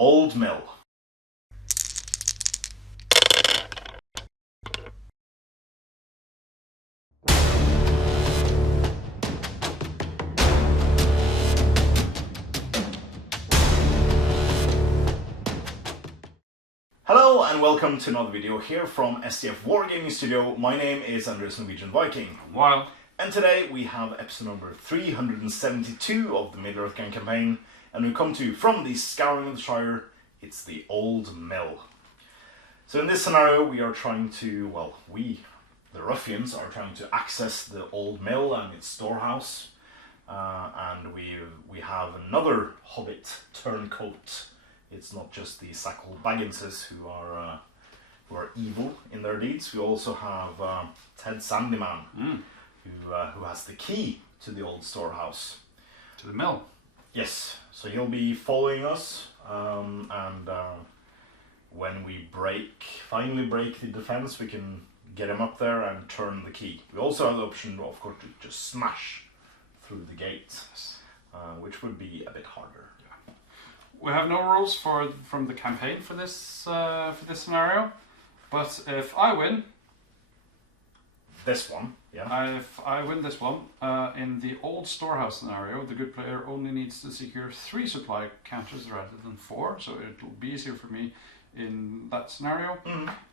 old mill. Hello and welcome to another video here from SDF Wargaming Studio. My name is Andreas Norwegian Viking. Wow. And today we have episode number 372 of the Middle-earth Gang campaign, and we come to you from the Scouring of the Shire. It's the Old Mill. So in this scenario we are trying to, well, the Ruffians, are trying to access the Old Mill and its storehouse. And we have another Hobbit turncoat. It's not just the Sackle Bagginses who are evil in their deeds. We also have Ted Sandyman, who has the key to the old storehouse. To the mill. Yes, so he'll be following us, and when we finally break the defense, we can get him up there and turn the key. We also have the option, of course, to just smash through the gate, which would be a bit harder. We have no rules from the campaign for this scenario, but if I win, this one, yeah. If I win this one, in the old storehouse scenario, the good player only needs to secure 3 supply counters rather than 4, so it will be easier for me in that scenario.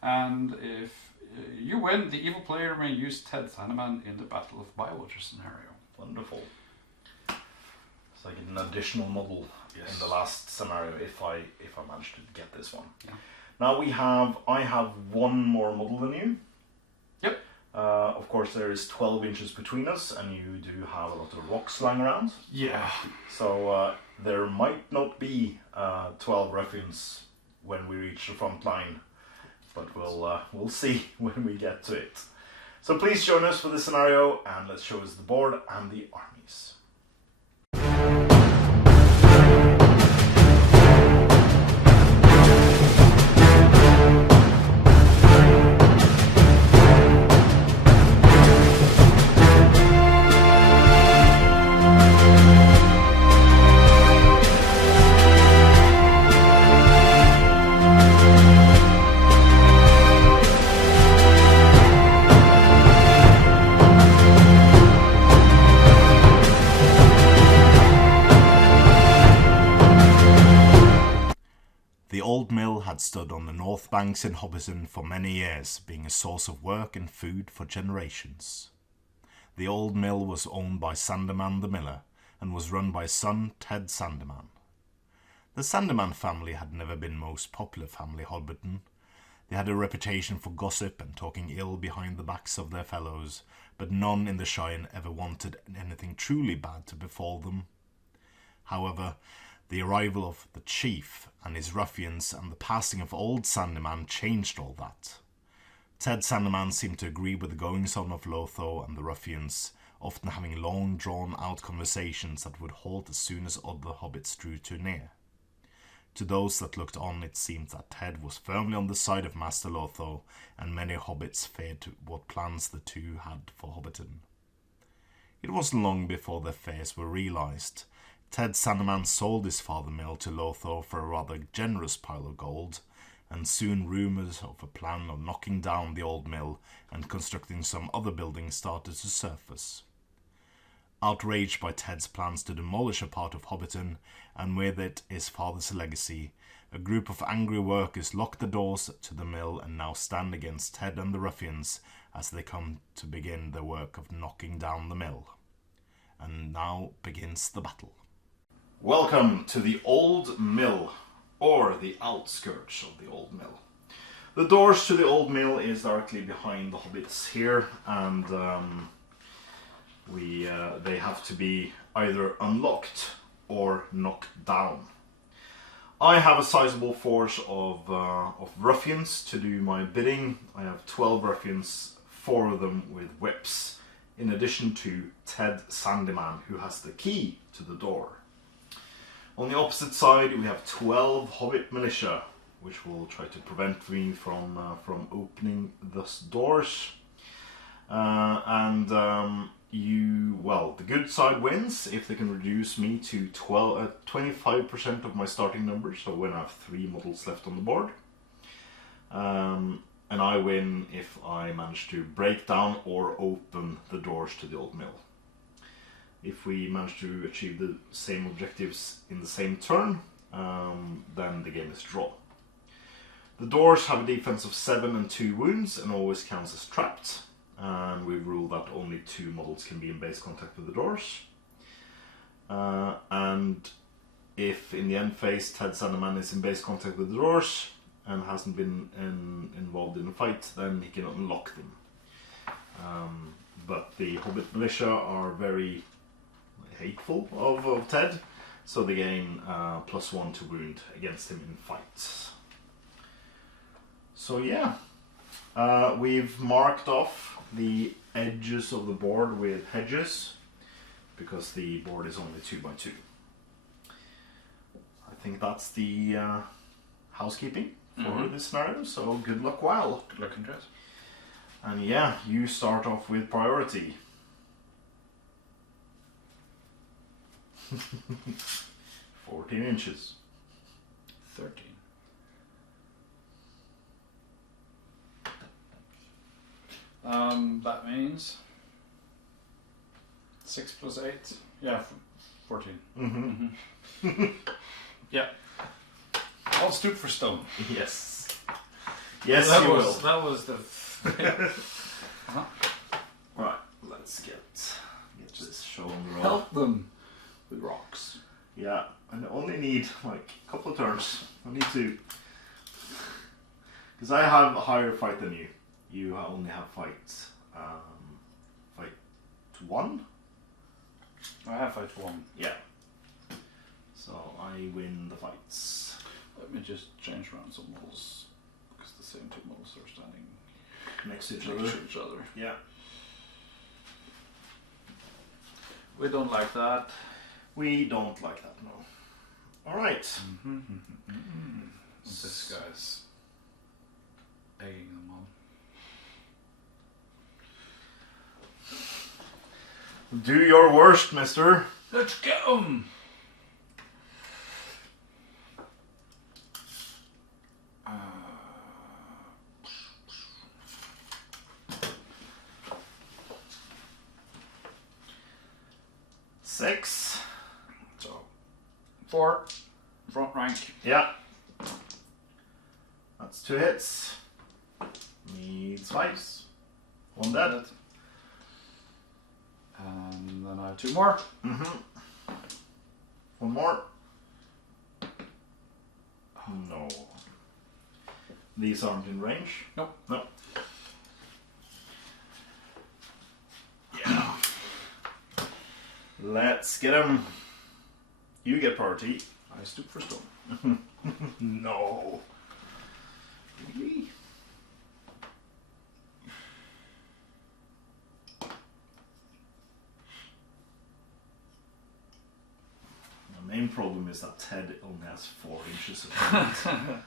And if you win, the evil player may use Ted Sandyman in the Battle of Bywater scenario. Wonderful. It's like an additional model in the last scenario if I manage to get this one. Yeah. Now I have one more model than you. Yep. Of course there is 12 inches between us, and you do have a lot of rocks lying around. Yeah. So there might not be 12 Ruffians when we reach the front line, but we'll see when we get to it. So please join us for this scenario, and let's show us the board and the armies. The old mill had stood on the north banks in Hobbiton for many years, being a source of work and food for generations. The old mill was owned by Sandyman the miller, and was run by his son Ted Sandyman. The Sandyman family had never been most popular family Hobbiton. They had a reputation for gossip and talking ill behind the backs of their fellows, but none in the Shire ever wanted anything truly bad to befall them. However, the arrival of the chief and his ruffians and the passing of old Sandyman changed all that. Ted Sandyman seemed to agree with the goings-on of Lotho and the ruffians, often having long drawn-out conversations that would halt as soon as other hobbits drew too near. To those that looked on, it seemed that Ted was firmly on the side of Master Lotho, and many hobbits feared what plans the two had for Hobbiton. It wasn't long before their fears were realised. Ted Sandyman sold his father mill to Lotho for a rather generous pile of gold, and soon rumours of a plan of knocking down the old mill and constructing some other building started to surface. Outraged by Ted's plans to demolish a part of Hobbiton, and with it his father's legacy, a group of angry workers locked the doors to the mill and now stand against Ted and the ruffians as they come to begin their work of knocking down the mill. And now begins the battle. Welcome to the Old Mill, or the outskirts of the Old Mill. The doors to the Old Mill is directly behind the hobbits here, and they have to be either unlocked or knocked down. I have a sizable force of ruffians to do my bidding. I have 12 ruffians, 4 of them with whips, in addition to Ted Sandyman, who has the key to the door. On the opposite side we have 12 Hobbit militia, which will try to prevent me from opening those doors. the good side wins if they can reduce me to 25% of my starting number, so when I have 3 models left on the board. And I win if I manage to break down or open the doors to the old mill. If we manage to achieve the same objectives in the same turn, then the game is draw. The doors have a defense of 7 and 2 wounds and always counts as trapped. And we rule that only 2 models can be in base contact with the doors. And if in the end phase Ted Sanderman is in base contact with the doors and hasn't been involved in a fight, then he can unlock them. But the Hobbit militia are very hateful of Ted, so they gain +1 to wound against him in fights. So yeah, we've marked off the edges of the board with hedges because the board is only 2x2. I think that's the housekeeping for this scenario, so good luck while. Good luck, Andreas. And yeah, you start off with priority. 14 inches. 13. That means 6 + 8. Yeah, 14. Yeah. I'll stoop for stone. Yes. Yes, that you was, will. That was the. Right, let's get this show on the roll. Help them with rocks. Yeah, I only need like a couple of turns. I need to, because I have a higher fight than you. You only have fight 1. I have fight 1. Yeah. So I win the fights. Let me just change around some models because the same 2 models are standing Next to each next other. to each other. Yeah. We don't like that. We don't like that, no. Alright. This guy's egging them on. Do your worst, mister. Let's go! Six. So, 4. Front rank. Yeah. That's 2 hits. Needs 5s. 1 dead. And then I have 2 more. 1 more. No. These aren't in range? Nope. No. Yeah. Let's get him. You get priority. I stoop for stone. No. Really? The main problem is that Ted only has 4 inches of height.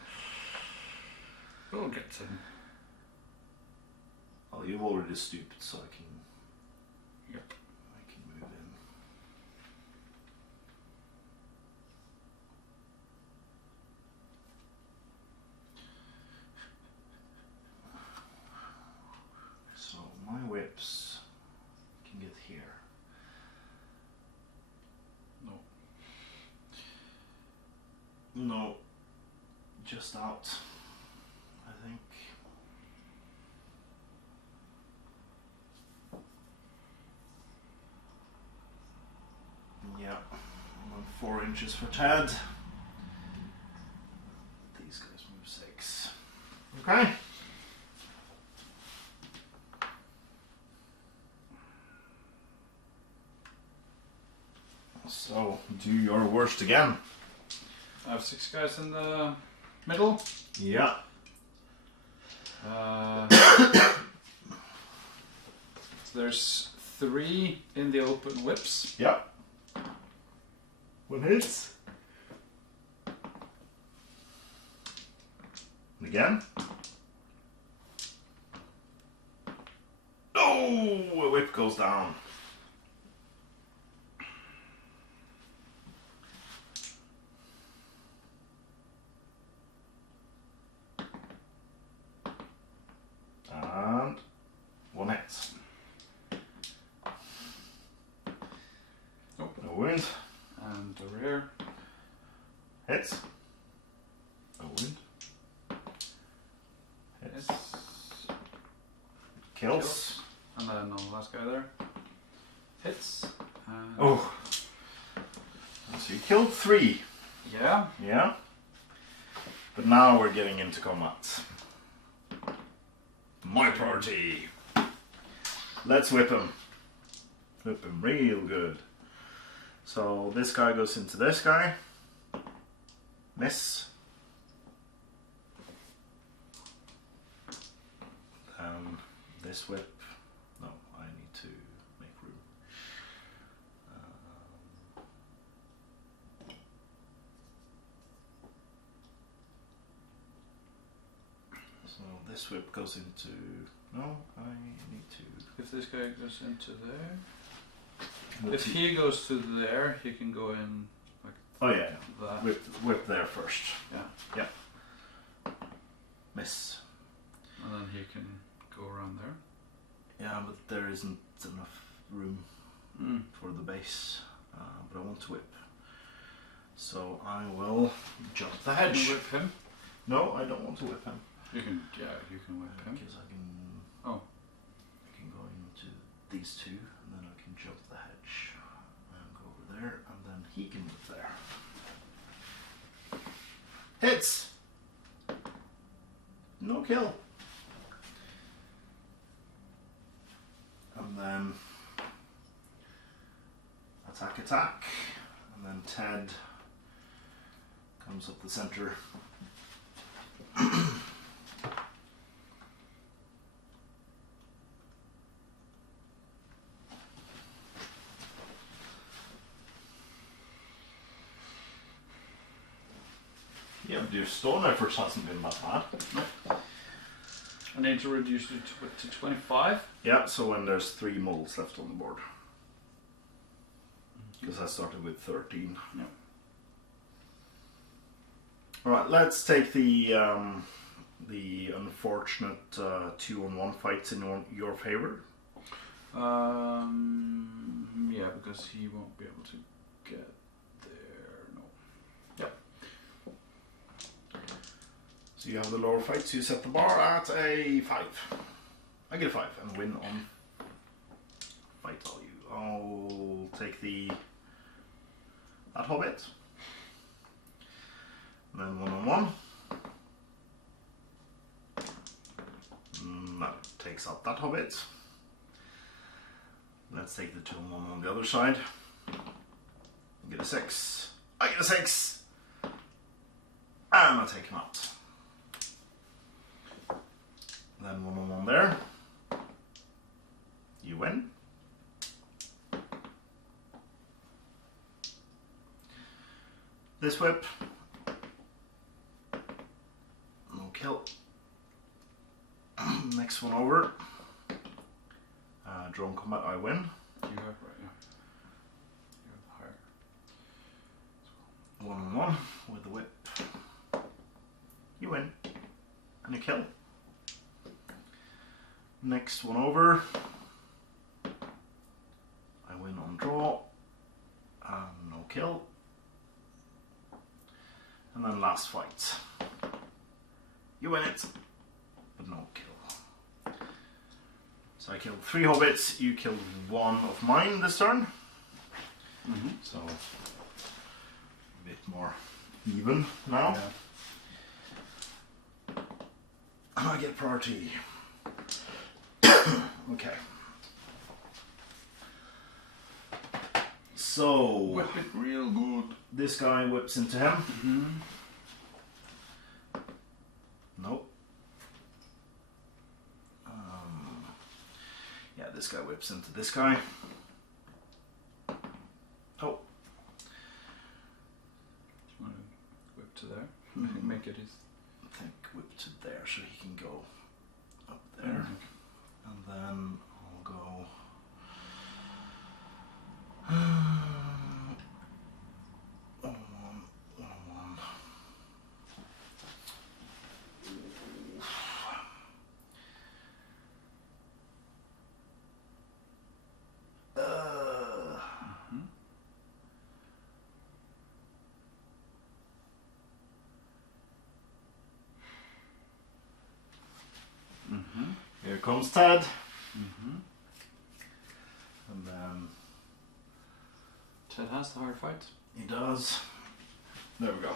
We'll get to him. Well, you've already stooped, so I can Yep. move in. So my whips can get here. No. No, just out, I think. Yeah, and then 4 inches for Ted. These guys move 6. Okay. So, do your worst again. I have 6 guys in the middle. Yeah. So there's 3 in the open whips. Yeah. 1 hits. And again. Oh, a whip goes down. Hits. A wound. Hits. Kills. And then on the last guy there. Hits. And Oh. So you killed 3. yeah. Yeah. But now we're getting into combat. My priority. Let's whip him. Whip him real good. So this guy goes into this guy. Miss. This whip. No, I need to make room. So this whip goes into. No, I need to. If this guy goes into there. If he goes to there, he can go in like Oh yeah, that. whip there first. Yeah. Yeah. Miss. And then he can go around there. Yeah, but there isn't enough room for the base. But I want to whip. So I will jump the hedge. Can you whip him? No, I don't want to whip him. You can, yeah, you can whip him. Because I can. Oh. I can go into these 2, and then I can jump the hedge and go over there, and then he can move there. Hits. No kill. And then attack, and then Ted comes up the center. Yeah, but your stone efforts hasn't been that bad. I need to reduce it to 25. Yeah, so when there's 3 moles left on the board. Because I started with 13. Yeah. Alright, let's take the unfortunate 2-on-1 fights in your favor. Yeah, because he won't be able to get there. No. Yeah. So you have the lower fights, you set the bar at a 5. I get a 5 and win on fight value. I'll take that hobbit. And then 1-on-1. That takes out that hobbit. Let's take the 2-on-1 on the other side. Get a 6. I get a 6! And I take him out. Then 1-on-1 there. You win. This whip. No kill. Next one over. Drone combat, I win. You have, right, yeah. You have higher. 1-on-1 with the whip. You win. And you kill. Next one over. I win on draw. No kill. And then last fight. You win it, but no kill. So I killed 3 hobbits, you killed 1 of mine this turn. So a bit more even now. Yeah. And I get priority. Okay. So Whip it real good. this guy whips into him. Nope. Yeah, this guy whips into this guy. Oh. Do you want to whip to there? Make it his. I think whip to there so he can go up there. And then I'll go. One. comes Ted. And then Ted has the hard fight. he does. There we go.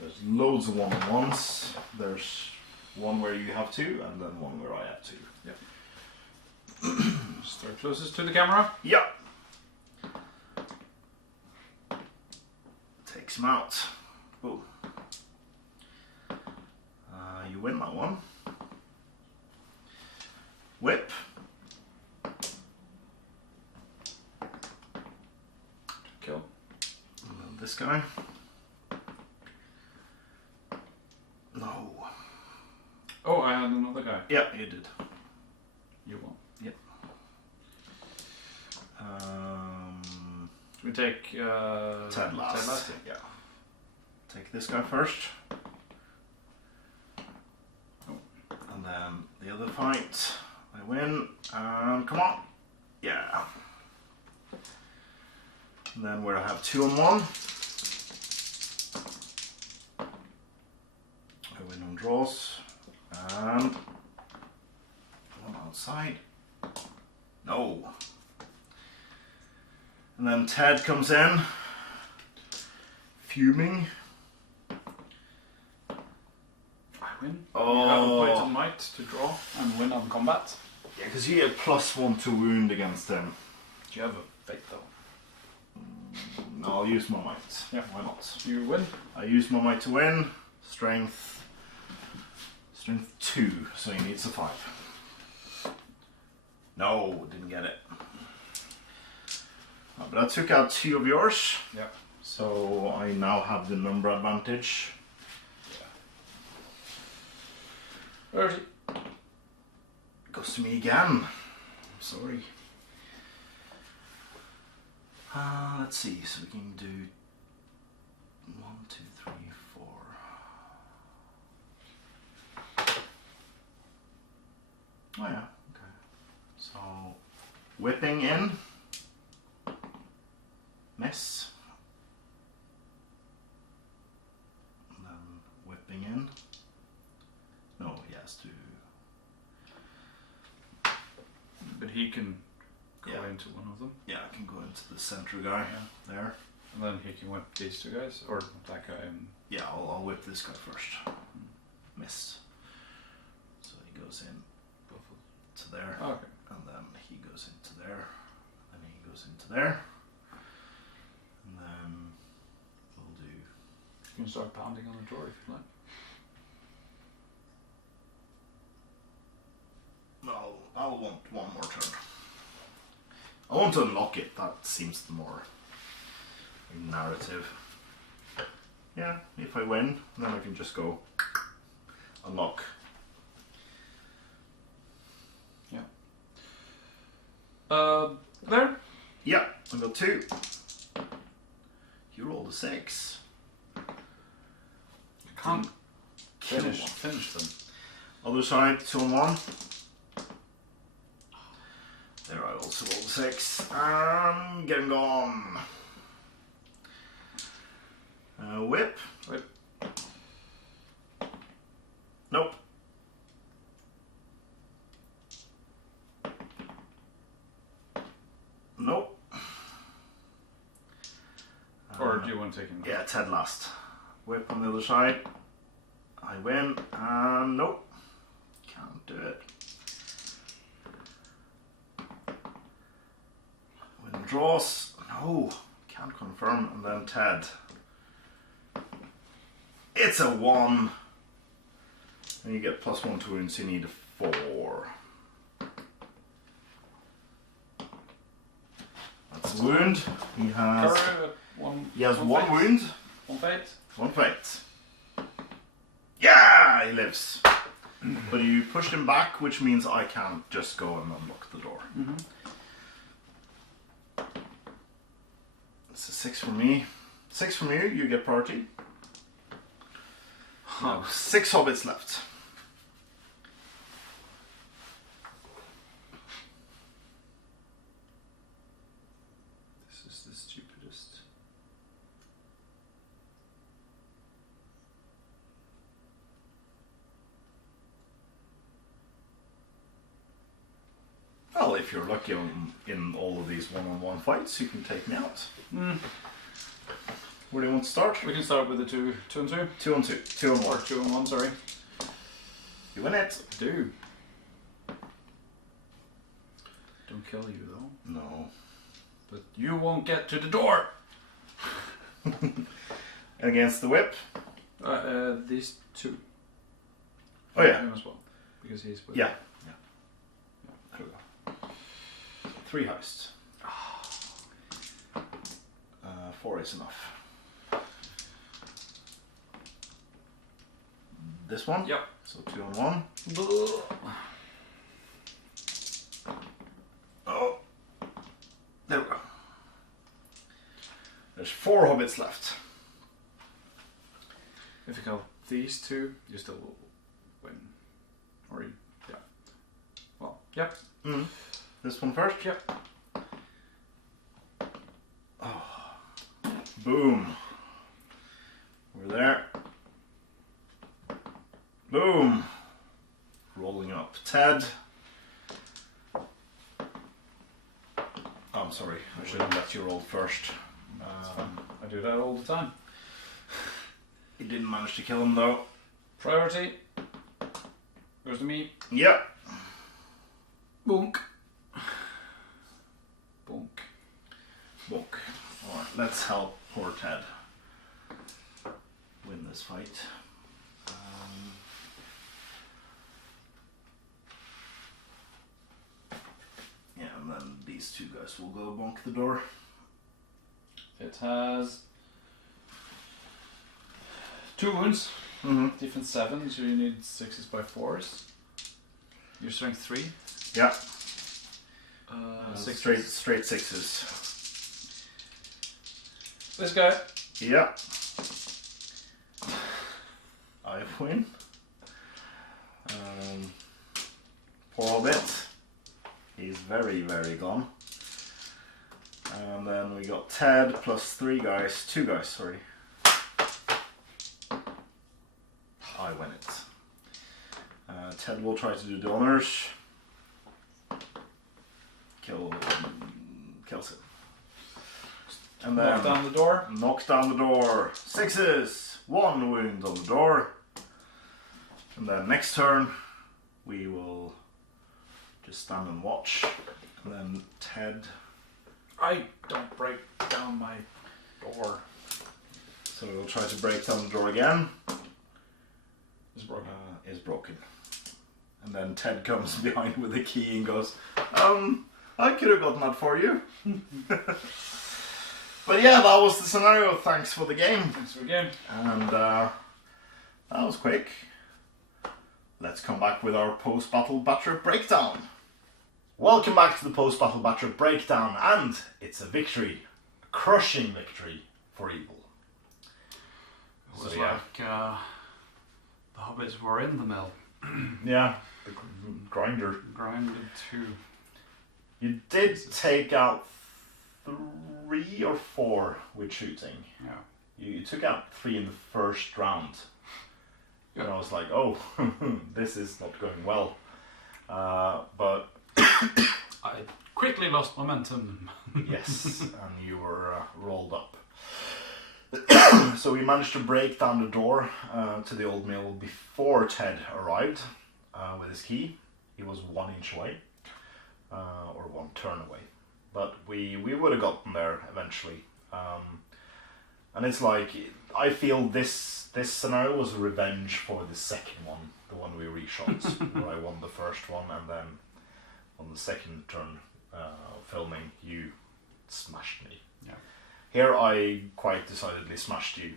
There's loads of one-on-ones. There's one where you have two, and then one where I have two. Yep. Start closest to the camera. Yeah. Takes him out. Oh. You win that one. Whip. Kill. And then this guy. No. Oh, I had another guy. Yeah, you did. You won. Yep. Should we take Ted last. Yeah. Take this guy first. Oh. And then the other fight. I win. And come on. Yeah. And then where I have 2-on-1. I win on draws. And one outside. No. And then Ted comes in, fuming. I win. Oh. You have a point on might to draw and win on combat. Yeah, because you get +1 to wound against him. Do you have a fate though? I'll use my might. Yeah. Why not? You win. I use my might to win. Strength 2, so he needs a 5. No, didn't get it. But I took out 2 of yours. Yeah. So I now have the number advantage. Where is he? Goes to me again. I'm sorry. Let's see, so we can do 1, 2, 3, 4. Oh yeah, okay. So whipping in. Miss. And then whipping in. No, he has to. But he can go Yeah. into one of them. Yeah, I can go into the center guy there. And then he can whip these two guys, or that guy. And Yeah, I'll whip this guy first. Miss. So he goes in to there, okay. and then he goes into there, and then he goes into there, and then we'll do. You can start pounding on the door if you like. No, I'll want one more turn. I want to unlock it. That seems the more narrative. Yeah, if I win, then I can just go unlock. Yeah. There. Yeah, I got 2. You rolled a 6. Can't Kill one. finish them. Other side, 2-on-1. There, I also rolled a 6. Get him gone. Whip. Whip. Nope. Nope. Or do you want to take him? Yeah, Ted last. Whip on the other side. I win. Nope. Can't do it. Win draws. No. Can't confirm. And then Ted. It's a 1. And you get +1 to wounds. You need a 4. That's a wound. He has. He has one wound. One fate. 1 fate. Yeah, he lives. But you pushed him back, which means I can't just go and unlock the door. It's a 6 for me. 6 from you, you get priority. Yeah. 6 hobbits left. This is the stupidest. well, if you're lucky in all of these one-on-one fights, you can take me out. Where do you want to start? We can start with the 2 and 2. 2 on 2. 2 on 1. Or 2 and 1, sorry. You win it. I do. Don't kill you though. No. But you won't get to the door! Against the whip? These 2. Oh yeah. Him as well. Because he's with Yeah. 3 heists. 4 is enough. This one? Yep. So 2 on 1. Oh. There we go. There's 4 hobbits left. If you kill these 2, you still will win. Or you, yeah. Well, yep. This one first? Yep. Oh. Boom. We're there. Boom. Rolling up. Ted. Oh, I'm sorry. I should have let you roll first. That's fine. I do that all the time. You didn't manage to kill him though. Priority. Goes to me. Yep. Bonk. Bonk. Bonk. Alright, let's help poor Ted win this fight. Yeah, and then these 2 guys will go bonk the door. It has 2 wounds. Defense 7, so you need 6s by 4s. Your strength 3. Yeah. 6 Straight 6s. This guy. Yeah. I win. Poor Hobbit. He's very, very gone. And then we got Ted plus 2 guys, sorry. I win it. Ted will try to do the honors. Kills him. And then Knock down the door. Knock down the door. 6s. 1 wound on the door. And then next turn we will just stand and watch. And then Ted. I don't break down my door. So we'll try to break down the door again. It's broken. Is broken. And then Ted comes behind with the key and goes, I could have gotten that for you. But yeah, that was the scenario. Thanks for the game. Thanks for the game. And that was quick. Let's come back with our post-battle battery breakdown. Welcome back to the post-battle battery breakdown, and it's a victory. A crushing victory for evil. It was like the hobbits were in the mill. Yeah, the grinder. Grinded to. You did take out 3 or 4 with shooting. Yeah. You took out 3 in the first round. Yeah. And I was like, oh, this is not going well. But I quickly lost momentum. yes, and you were rolled up. So we managed to break down the door to the old mill before Ted arrived with his key. He was 1 inch away, or 1 turn away. But we would have gotten there eventually. And it's like, I feel this scenario was revenge for the second one, the one we reshot, where I won the first one, and then on the second turn filming, you smashed me. Yeah. Here I quite decidedly smashed you.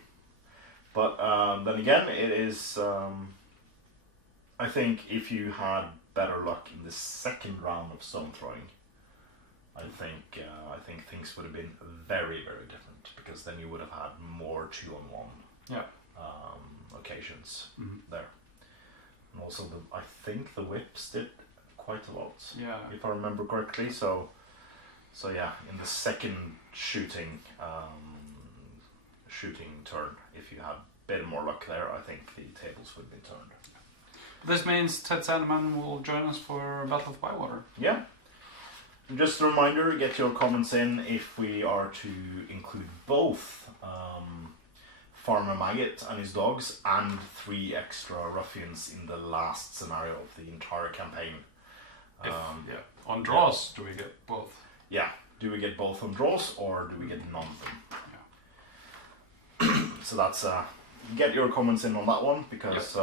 But then again, it is, I think if you had better luck in the second round of stone throwing, I think things would have been very, very different, because then you would have had more 2-on-1 occasions there. And also, I think the whips did quite a lot, if I remember correctly. So yeah, in the second shooting turn, if you had a bit more luck there, I think the tables would be turned. This means Ted Sandeman will join us for Battle of Bywater. Yeah. Just a reminder, get your comments in if we are to include both Farmer Maggot and his dogs and 3 extra ruffians in the last scenario of the entire campaign. On draws, do we get both? Yeah, do we get both on draws or do we get none of them? Yeah. So that's get your comments in on that one because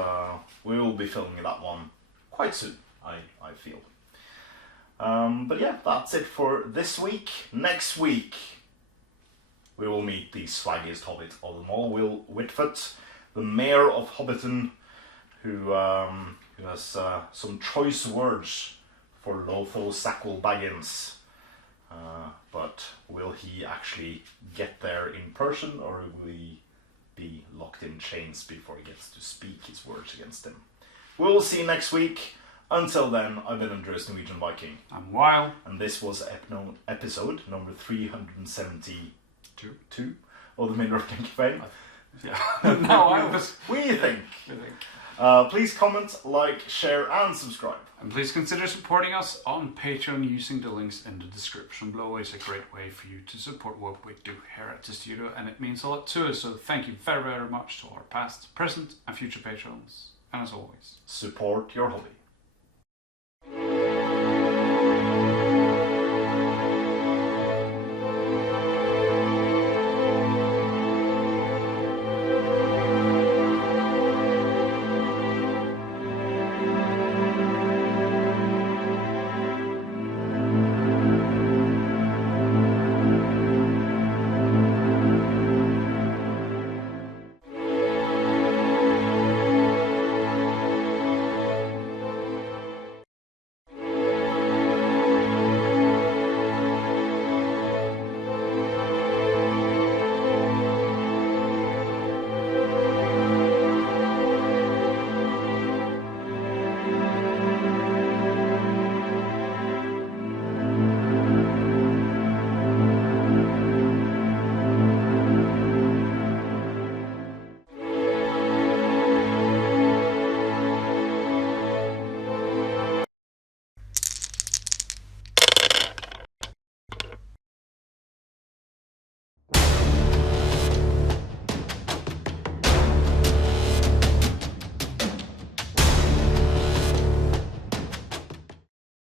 we will be filming that one quite soon, I feel. But yeah, that's it for this week. Next week we will meet the swaggiest hobbit of them all, Will Whitfoot, the mayor of Hobbiton, who has some choice words for Lothal Sackville Baggins. But will he actually get there in person, or will he be locked in chains before he gets to speak his words against him? We will see next week. Until then, I've been Andreas Norwegian Viking. I'm Wild. And this was episode number 372 of the Middle of Campaign. Yeah. No, I was. What do you think? Please comment, like, share, and subscribe. And please consider supporting us on Patreon using the links in the description below. It's a great way for you to support what we do here at the studio, and it means a lot to us. So thank you very, very much to our past, present, and future patrons. And as always, support your hobby.